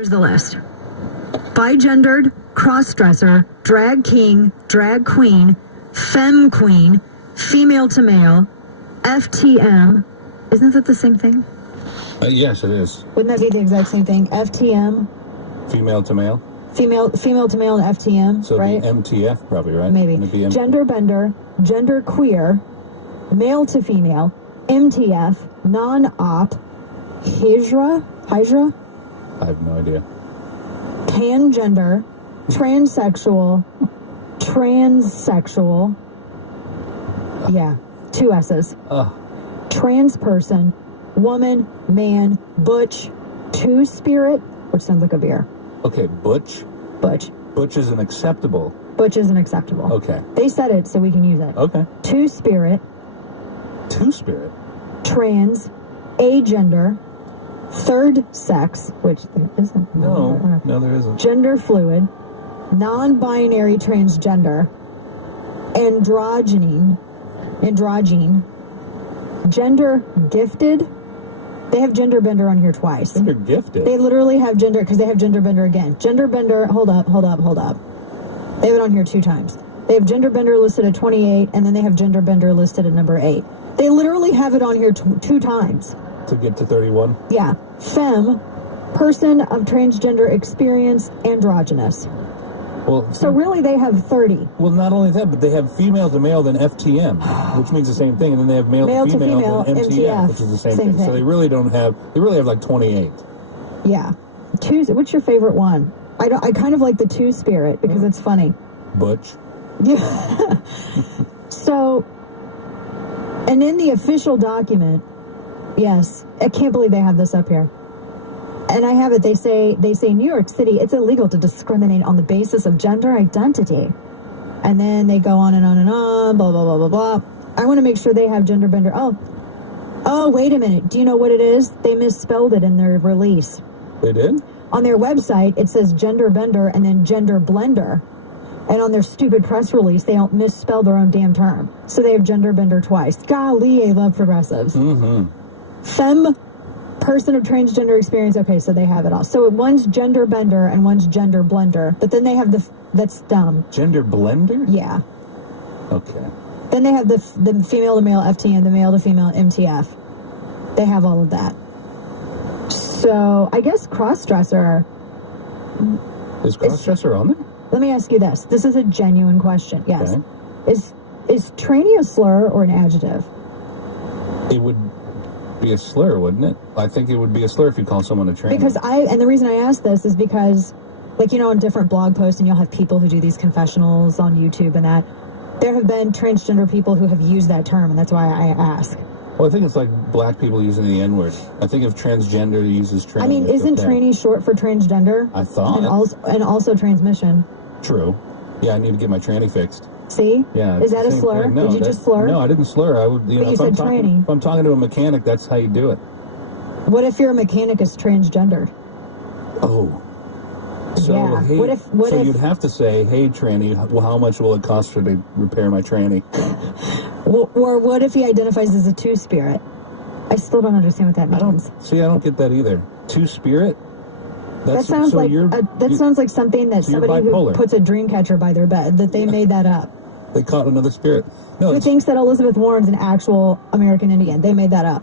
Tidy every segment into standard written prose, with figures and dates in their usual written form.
Here's the list. Bigendered, cross-dresser, drag king, drag queen, femme queen, female to male, FTM. Isn't that the same thing? Yes, it is. Wouldn't that be the exact same thing? FTM? Female to male? Female to male and FTM, so right? MTF probably, right? Maybe. Gender bender, gender queer, male to female, MTF, non-op, Hydra? I have no idea. Pangender, transsexual, transsexual. Yeah, 2 S's. Trans person, woman, man, butch, two-spirit, which sounds like a beer. Okay, butch? Butch. Butch isn't acceptable. Butch isn't acceptable. Okay. They said it so we can use it. Okay. Two-spirit. Two-spirit? Trans, agender, third sex, which there isn't. No, there isn't. Gender fluid, non-binary transgender, androgyne, gender gifted. They have gender bender on here twice. Gender gifted? They literally have gender, because they have gender bender again. Gender bender, hold up. They have it on here 2 times. They have gender bender listed at 28, and then they have gender bender listed at number 8. They literally have it on here 2 times. To get to 31? Yeah. Femme, person of transgender experience, androgynous. Well, so really they have 30. Well, not only that, but they have female to male, then FTM, which means the same thing, and then they have male to female, then MTF, which is the same thing. So they really have like 28. Yeah. What's your favorite one? I kind of like the two-spirit because it's funny. Butch. Yeah. So, and in the official document, yes, I can't believe they have this up here. And I have it, they say New York City, it's illegal to discriminate on the basis of gender identity. And then they go on and on and on, blah, blah, blah, blah, blah. I want to make sure they have gender bender. Oh, wait a minute. Do you know what it is? They misspelled it in their release. They did? On their website, it says gender bender and then gender blender. And on their stupid press release, they don't misspell their own damn term. So they have gender bender twice. Golly, I love progressives. Mm-hmm. Femme, person of transgender experience. Okay, so they have it all. So one's gender bender and one's gender blender. But then they have that's dumb. Gender blender? Yeah. Okay. Then they have the female to male FTM, the male to female MTF. They have all of that. So I guess crossdresser. Is crossdresser on there? Let me ask you this. This is a genuine question. Yes. Okay. Is tranny a slur or an adjective? It would be a slur, wouldn't it? I think it would be a slur if you call someone a tranny. And the reason I ask this is because, like, on different blog posts, and you'll have people who do these confessionals on YouTube and that, there have been transgender people who have used that term, and that's why I ask. Well, I think it's like black people using the N-word. I think if transgender uses tranny... I mean, isn't tranny short for transgender? I thought. And also transmission. True. Yeah, I need to get my tranny fixed. See? Yeah. Is that a slur? No, did you just slur? No, I didn't slur. I would. But you said tranny. If I'm talking to a mechanic, that's how you do it. What if your mechanic is transgendered? Oh. So, yeah. Hey, so you'd have to say, hey, tranny, well, how much will it cost her to repair my tranny? Or what if he identifies as a two-spirit? I still don't understand what that means. I don't get that either. Two-spirit? That sounds like something that somebody who puts a dream catcher by their bed, that they made that up. They caught another spirit. No, who thinks that Elizabeth Warren's an actual American Indian. They made that up.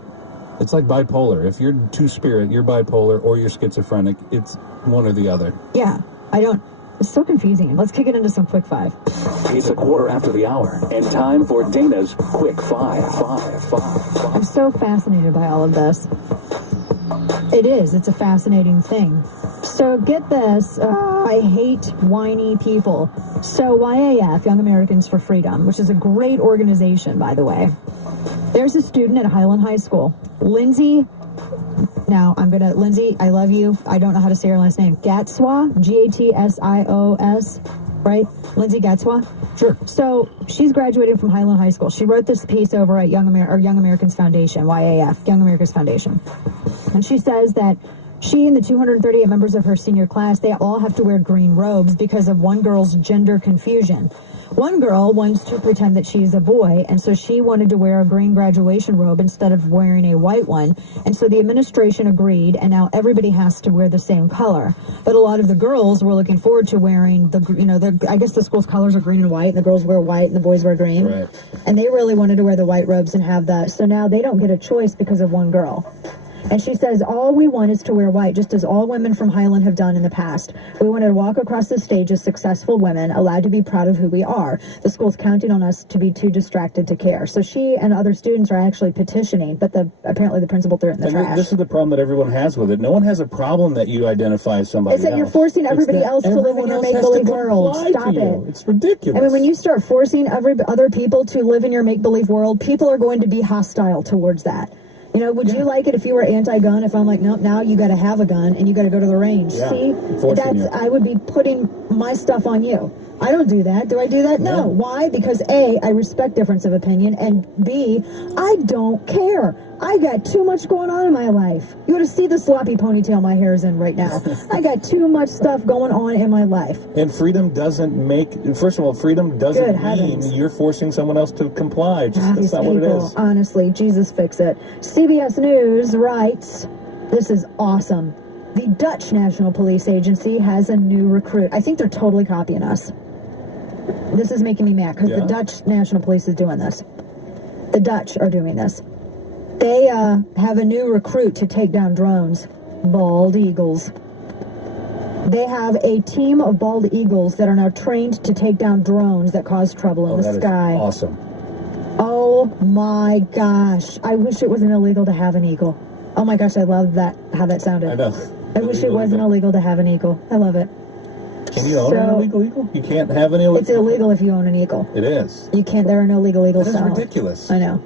It's like bipolar. If you're two-spirit, you're bipolar or you're schizophrenic. It's one or the other. Yeah. It's so confusing. Let's kick it into some quick five. It's 1:15, and time for Dana's Quick Five. I'm so fascinated by all of this. It is. It's a fascinating thing. So get this. I hate whiny people. So YAF, Young Americans for Freedom, which is a great organization, by the way. There's a student at Highland High School, Lindsay. Now, Lindsay, I love you. I don't know how to say her last name. Gatswa, Gatsios, right? Lindsay Gatswa? Sure. So she's graduated from Highland High School. She wrote this piece over at Young Americans Foundation, YAF, Young Americans Foundation. And she says that she and the 238 members of her senior class, they all have to wear green robes because of one girl's gender confusion. One girl wants to pretend that she's a boy, and so she wanted to wear a green graduation robe instead of wearing a white one. And so the administration agreed, and now everybody has to wear the same color. But a lot of the girls were looking forward to wearing I guess the school's colors are green and white, and the girls wear white and the boys wear green. Right. And they really wanted to wear the white robes and have that. So now they don't get a choice because of one girl. And she says, all we want is to wear white, just as all women from Highland have done in the past. We want to walk across the stage as successful women, allowed to be proud of who we are. The school's counting on us to be too distracted to care. So she and other students are actually petitioning, but apparently the principal threw it in the trash. This is the problem that everyone has with it. No one has a problem that you identify as somebody else. It's that you're forcing everybody else to live in your make-believe world. Stop it. It's ridiculous. I mean, when you start forcing other people to live in your make-believe world, people are going to be hostile towards that. You know, would you like it if you were anti-gun? If I'm like, nope, now you got to have a gun and you got to go to the range. Yeah, see, I would be putting my stuff on you. I don't do that. Do I do that? No. Why? Because A, I respect difference of opinion, and B, I don't care. I got too much going on in my life. You ought to see the sloppy ponytail my hair is in right now. I got too much stuff going on in my life. And freedom doesn't first of all, freedom doesn't mean you're forcing someone else to comply. That's not what it is. Honestly, Jesus fix it. CBS News writes, this is awesome. The Dutch National Police Agency has a new recruit. I think they're totally copying us. This is making me mad because the Dutch National Police is doing this. The Dutch are doing this. They have a new recruit to take down drones. Bald eagles. They have a team of bald eagles that are now trained to take down drones that cause trouble in the sky. Is awesome. Oh my gosh. I wish it wasn't illegal to have an eagle. Oh my gosh, I love that, how that sounded. I know. I wish it wasn't illegal to have an eagle. I love it. Can you own an illegal eagle? You can't have an illegal. It's illegal if you own an eagle. It is. You can't. There are no legal eagles. That is ridiculous. I know.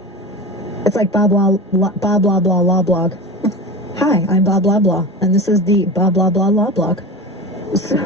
It's like blah blah blah blah blah law blog. Hi, I'm blah blah blah, and this is the blah blah blah law blog. So,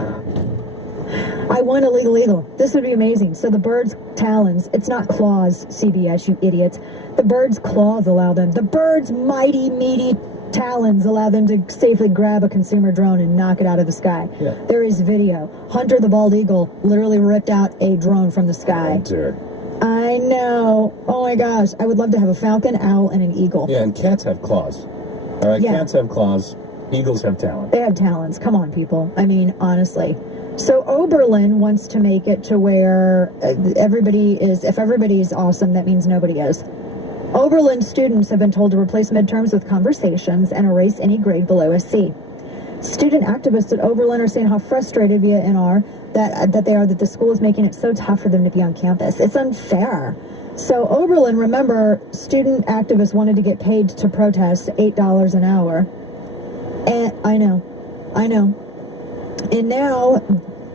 I want a legal eagle. This would be amazing. So the bird's talons. It's not claws. CBS, you idiots. The bird's claws allow them. The bird's mighty meaty talons allow them to safely grab a consumer drone and knock it out of the sky. Yeah. There is video. Hunter the bald eagle literally ripped out a drone from the sky. Hunter. I know. Oh my gosh. I would love to have a falcon, owl, and an eagle. Yeah, and cats have claws. All right, cats have claws. Eagles have talons. They have talons. Come on, people. I mean, honestly. So Oberlin wants to make it to where if everybody is awesome, that means nobody is. Oberlin students have been told to replace midterms with conversations and erase any grade below a C. Student activists at Oberlin are saying how frustrated via NR that they are that the school is making it so tough for them to be on campus. It's unfair. So Oberlin, remember, student activists wanted to get paid to protest $8 an hour. And I know. And now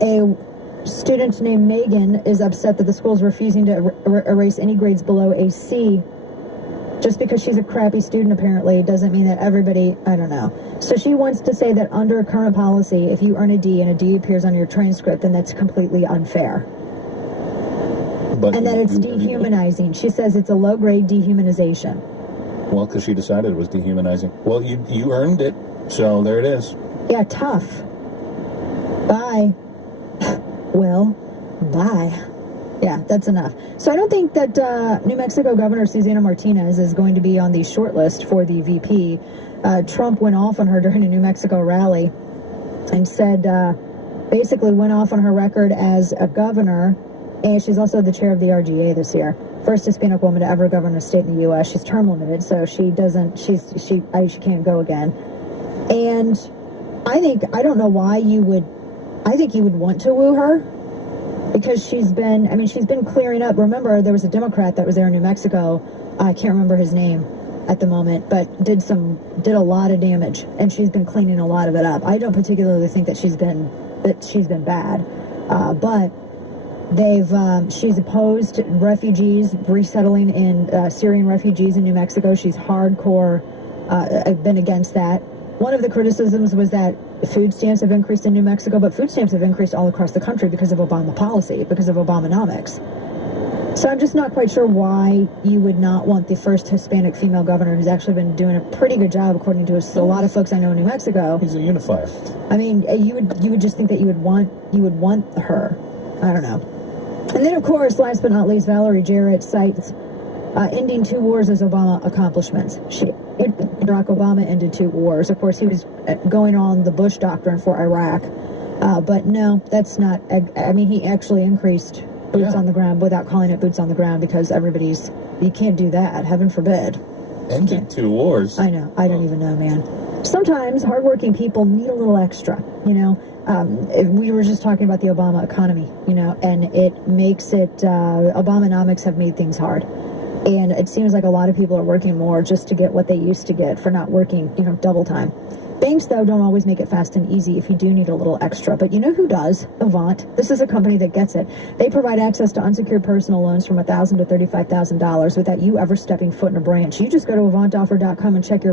a student named Megan is upset that the school is refusing to erase any grades below a C. Just because she's a crappy student, apparently, doesn't mean that everybody, I don't know. So she wants to say that under current policy, if you earn a D and a D appears on your transcript, then that's completely unfair. And that it's dehumanizing. She says it's a low-grade dehumanization. Well, because she decided it was dehumanizing. Well, you earned it, so there it is. Yeah, tough. Bye. Well, bye. Yeah, that's enough. So I don't think that New Mexico Governor Susana Martinez is going to be on the short list for the VP. Trump went off on her during a New Mexico rally and said, basically went off on her record as a governor, and she's also the chair of the RGA this year. First Hispanic woman to ever govern a state in the U.S. She's term limited, so she can't go again. And I don't know why I think you would want to woo her. Because she's been clearing up. Remember, there was a Democrat that was there in New Mexico. I can't remember his name at the moment, but did a lot of damage, and she's been cleaning a lot of it up. I don't particularly think that she's been bad, but she's opposed refugees resettling in Syrian refugees in New Mexico. She's hardcore been against that. One of the criticisms was that food stamps have increased in New Mexico, but food stamps have increased all across the country because of Obama policy, because of Obamonomics. So I'm just not quite sure why you would not want the first Hispanic female governor, who's actually been doing a pretty good job, according to a lot of folks I know in New Mexico. He's a unifier. I mean, you would just think that you would want her. I don't know. And then, of course, last but not least, Valerie Jarrett cites ending 2 wars as Obama accomplishments. Barack Obama ended 2 wars. Of course, he was going on the Bush doctrine for Iraq. But no, that's not. I mean, he actually increased boots on the ground without calling it boots on the ground, because you can't do that. Heaven forbid. Ended 2 wars. I know. I don't even know, man. Sometimes hardworking people need a little extra, you know. We were just talking about the Obama economy, you know, and it makes it, Obamonomics have made things hard. And it seems like a lot of people are working more just to get what they used to get for not working, you know, double time. Banks, though, don't always make it fast and easy if you do need a little extra. But you know who does? Avant. This is a company that gets it. They provide access to unsecured personal loans from $1,000 to $35,000 without you ever stepping foot in a branch. You just go to AvantOffer.com and check your